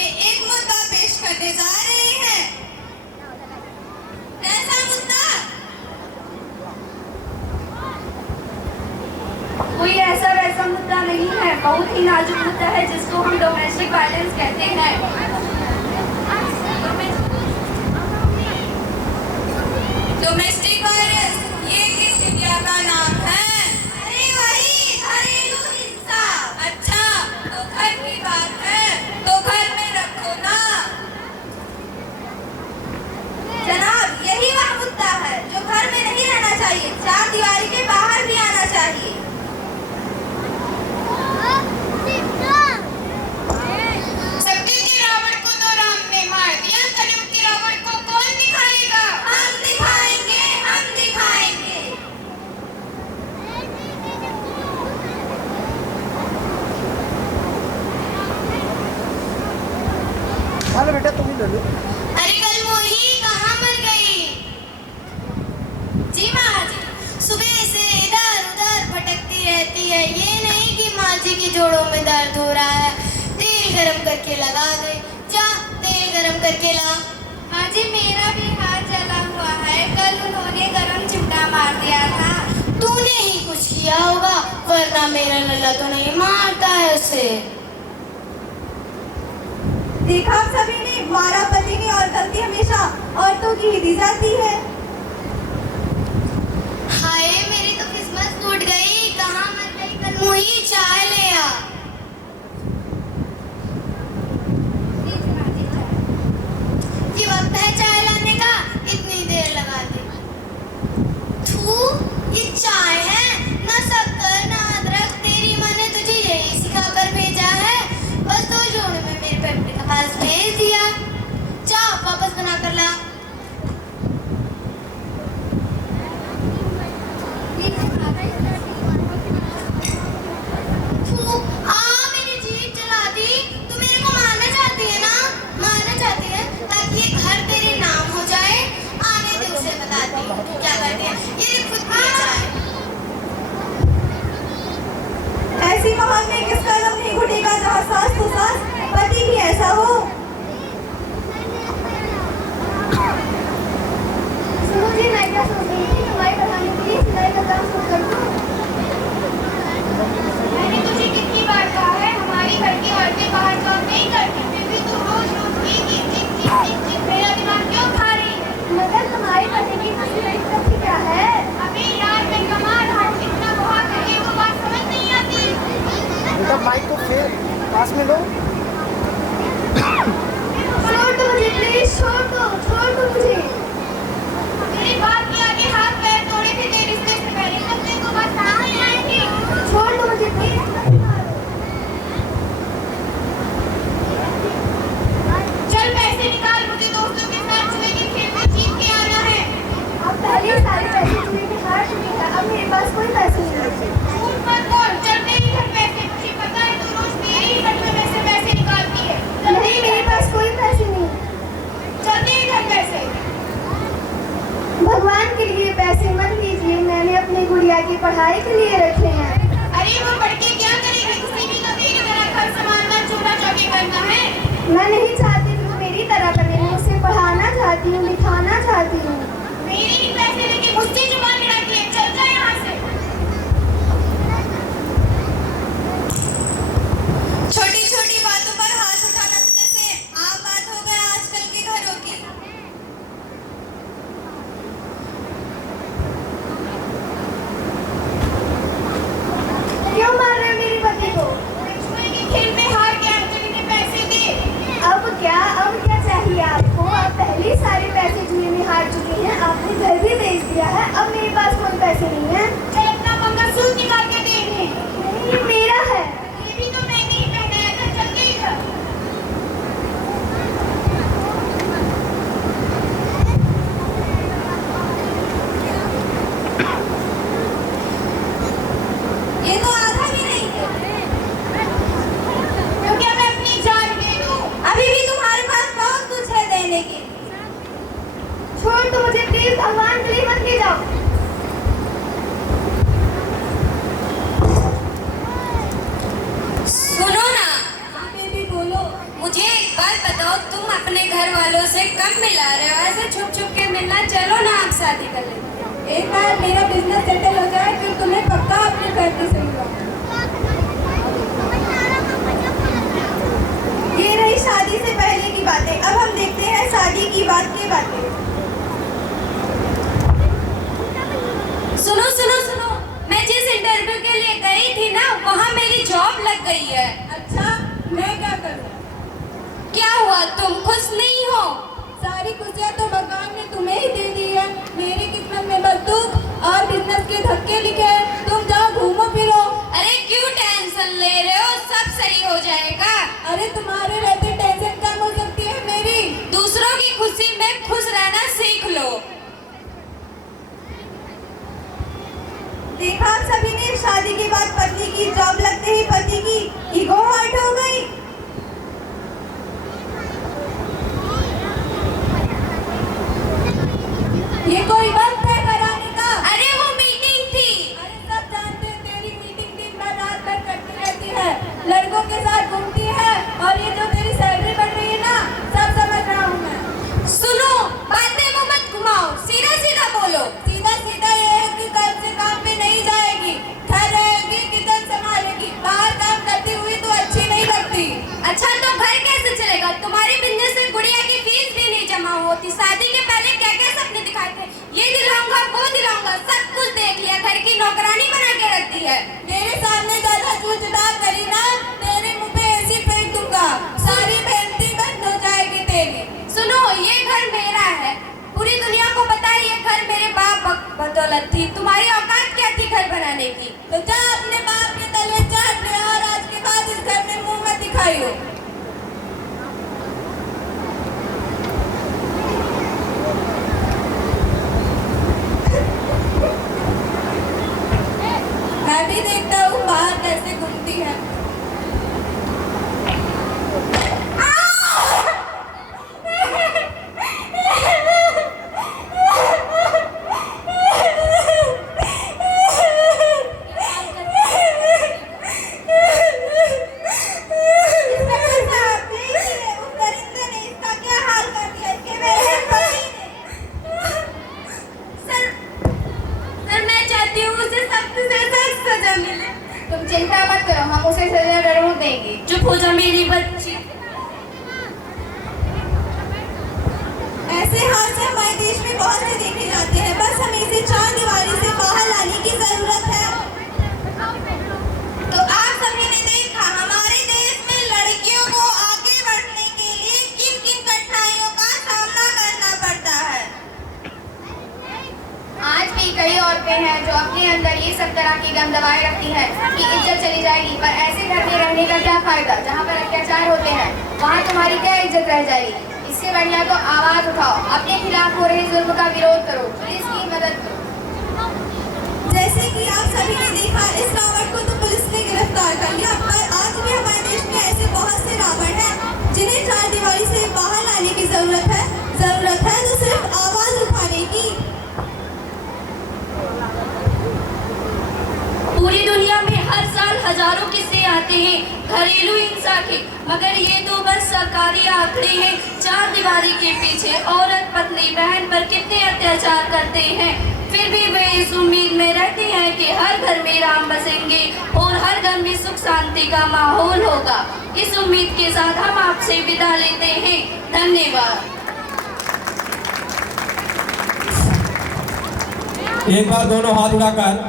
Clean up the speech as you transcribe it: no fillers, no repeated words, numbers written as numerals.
सामने एक मुद्दा पेश करने जा रहे हैं। कैसा मुद्दा? कोई ऐसा वैसा मुद्दा नहीं है, बहुत ही नाजुक मुद्दा है जिसको हम डोमेस्टिक वायलेंस कहते हैं। डोमेस्टिक वायलेंस ये किस इंडिया का नाम है? अरे वही घरेलू हिंसा। अच्छा, तो घर की बात है तो घर में रखो ना। जनाब, यही वह मुद्दा है जो घर में नहीं रहना चाहिए, चार दीवारी के बाहर भी आना चाहिए। सत्य के रावण को तो राम ने मार दिया, कलयुग के रावण को कौन दिखाएगा? हम दिखाएंगे, हम दिखाएंगे। हेलो बेटा, तुम ही ले लो। अरे कल मोही कहाँ मर गई? जी माँ जी, सुबह से इधर उधर भटकती रहती है। ये नहीं कि माँ जी के जोड़ों में दर्द हो रहा है। तेल गरम करके लगा दे। जा तेल गरम करके ला। माँ जी, मेरा भी हाथ जला हुआ है, कल उन्होंने गरम चिमटा मार दिया था। तूने ही कुछ किया होगा, वरना मेरा लल्ला तो नहीं मारता है उसे। देखा आप सभी ने, मारा पति ने और गलती हमेशा औरतों की ही दी जाती है। हाय, मेरी तो किस्मत फूट गई। कहाँ मर गई कल मोही? चाय ले आ। ये वक्त है चाय लाने का, इतनी देर लगा दी। थू, ये चाय है ना शक्कर ना अदरक। तेरी माँ ने तुझे यही सिखाकर भेजा है, बस दो जोड़ में मेरे पेट के पास भेज दिया। जा वापस बना कर ला। मेरी जीभ जला दी। तू मेरे को मारना चाहती है ना? मारना चाहती है ताकि ये घर तेरे नाम हो जाए। आने दे, उसे बताती हूँ क्या करती है। ये खुद पी जाए। ऐसी माहौल में किस कदम नहीं घुटेगा जहाँ सास तो सास, पति भी ऐसा हो। सुनो जी, मैं क्या सोच रही थी, हमारी बढ़ाने के लिए सिलाई का काम शुरू कर दूं। मैंने तुझे कितनी बार कहा है, हमारी घर की औरतें बाहर काम नहीं करती, फिर भी तू रोज रोज एक मेरा दिमाग क्यों खा रही है? मगर तुम्हारी पति की खुशी में दिक्कत क्या है? अबे यार, मैं कमा रहा हूँ, इतना बहुत है, वो बात समझ नहीं आती। बेटा माइक को फिर पास में लो। छोड़ दो मुझे प्लीज, छोड़ दो मुझे। मेरी बात के आगे हाथ पैर तोड़े थे तेरे रिश्ते से पहले, तब तेरे को बात समझ नहीं आएगी। छोड़ दो मुझे प्लीज। चल पैसे निकाल, मुझे दोस्तों के साथ जुए के खेल में जीत के आना है। अब पहले सारे पैसे जुए में हार चुकी है, अब मेरे पास कोई पैसे नहीं है। झूठ मत बोल, चल दे इधर पैसे। मुझे पता है तू रोज मेरे ही घर में पैसे निकालती है। नहीं, मेरे पास कोई पैसे नहीं। चल दे इधर पैसे। भगवान के लिए पैसे मत लीजिए, मैंने अपनी गुड़िया की पढ़ाई के लिए रखे हैं। अरे वो पढ़ के क्या करेगी? उसे भी तो तेरी तरह घर संभालना, चूल्हा चौकी करना है। मैं नहीं चाहती कि वो मेरी तरह बने, मैं उसे पढ़ाना चाहती हूँ, लिखाना चाहती हूँ। मेरे ही पैसे लेके मुझसे जुबान लड़ाती है, चल जा यहाँ से। छोटी छोटी बातों पर हाथ उठाना तो जैसे आम बात हो गया आजकल के घरों की। क्यों मार रहे हो मेरे पति को? जुए के खेल में हार गया, अंजलि ने पैसे दे। अब क्या चाहिए आपको? आप पहले सारे पैसे जुए में हार चुकी हैं, आपने घर भी बेच दिया है, अब मेरे पास कोई पैसे नहीं है। चल अपना मंगलसूत्र निकाल के दे इन्हें। नहीं, ये मेरा है। ये भी तो मैंने ही पहनाया था, चल दे इधर। ये तो आधा भी नहीं है। तो क्या मैं अपनी जान दे दूं? अभी भी तुम्हारे पास बहुत कुछ है देने के। छोड़ दो मुझे प्लीज, भगवान के लिए मत ले जाओ। सुनो ना। हाँ बेबी बोलो। मुझे एक बात मेरा बिजनेस सेटल हो जाए फिर तुम्हें पक्का अपने फैमिली से मिलूंगा। ये रही शादी से पहले की बातें। अब हम देखते हैं शादी की बातें। सुनो सुनो सुनो, मैं जिस इंटरव्यू के लिए गई थी ना, वहाँ मेरी जॉब लग गई है। अच्छा, मैं क्या करूं? क्या हुआ, तुम खुश नहीं हो? सारी खुशियां तो भगवान ने तुम्हें ही दे दी है। मेरी किस्मत में बस दुख और बिजनेस के धक्के लिखे हैं। तुम जाओ घूमो फिरो। अरे क्यों टेंशन ले रहे हो, सब सही हो जाएगा। अरे तुम्हारे रहते टेंशन कम हो सकती है मेरी। दूसरों की खुशी में खुश रहना सीख लो। देखा आप सभी ने, शादी के बाद पत्नी की जॉब लगते ही पति की ईगो हर्ट हो गई। ये कोई वक्त है कराने का? अरे वो मीटिंग थी। अरे सब जानते हैं तेरी मीटिंग दिन भर रात भर करती रहती है, लड़कों के साथ घूमती है, और ये जो तेरी सैलरी बढ़ रही है ना, सब समझ रहा हूँ मैं। सुनो, बातें में मत घुमाओ, सीधा सीधा बोलो। सीधा सीधा ये है कि कल से काम पे नहीं जाएगी, घर रहेगी, किचन संभालेगी, बाहर काम करती हुई तो अच्छी नहीं लगती। अच्छा तो घर कैसे चलेगा? तुम्हारी बिजनेस में गुड़िया की फीस भी नहीं जमा होती। शादी के पहले क्या क्या सपने दिखाए थे, ये दिलाऊंगा वो दिलाऊंगा, सब कुछ देख लिया, घर की नौकरानी बना के रख दी है। मेरे सामने ज्यादा चूचदार करी ना, तेरे मुंह पे ऐसी फेंक दूंगा, सारी मेहनती बंद हो जाएगी तेरी। सुनो, ये घर मेरा है, पूरी दुनिया को पता है ये घर मेरे बाप बदौलत थी। तुम्हारी औकात क्या थी घर बनाने की? तो जा अपने बाप के तले चाट ले, और आज के बाद इस घर में मुंह मत दिखाइयो। मैं भी देखता हूँ बाहर कैसे घूमती है। सर मैं चाहती हूँ उसे सख्त से सख्त सजा मिले। तुम चिंता मत करो, हम उसे सजा जरूर देंगे। चुप हो जा मेरी बच्ची। ऐसे हादसे हमारे देश में बहुत से देखे जाते हैं, बस हमें इसे चार दीवारी से बाहर लाने की जरूरत है। तो आप सभी ने देखा हमारे देश में लड़कियों को आगे बढ़ने के लिए किन किन कठिनाइयों का सामना करना पड़ता है। आज भी कई औरतें हैं जो अपने अंदर ये सब तरह की गम दबाए रखती हैं कि इज्जत चली जाएगी, पर ऐसे घर में रहने का क्या फायदा जहाँ पर अत्याचार होते हैं, वहाँ तुम्हारी क्या इज्जत रह जाएगी। इससे बढ़िया तो आवाज उठाओ, अपने खिलाफ हो रहे जुल्म का विरोध करो, पुलिस की मदद करो। जैसे कि आप सभी ने देखा, इस रावण को तो पुलिस ने गिरफ्तार कर लिया, पर आज भी हमारे देश में ऐसे बहुत से रावण हैं जिन्हें चार दीवारी से बाहर लाने की जरूरत है तो सिर्फ आवाज उठाने की। पूरी दुनिया में हर साल हजारों किस्से आते हैं घरेलू हिंसा के, मगर ये तो बस सरकारी आंकड़े हैं। चार दीवारी के पीछे औरत पत्नी बहन पर कितने अत्याचार करते हैं, फिर भी वे इस उम्मीद में रहते हैं कि हर घर में राम बसेंगे और हर घर में सुख शांति का माहौल होगा। इस उम्मीद के साथ हम आपसे विदा लेते हैं। धन्यवाद। एक बार दोनों हाथ उठाकर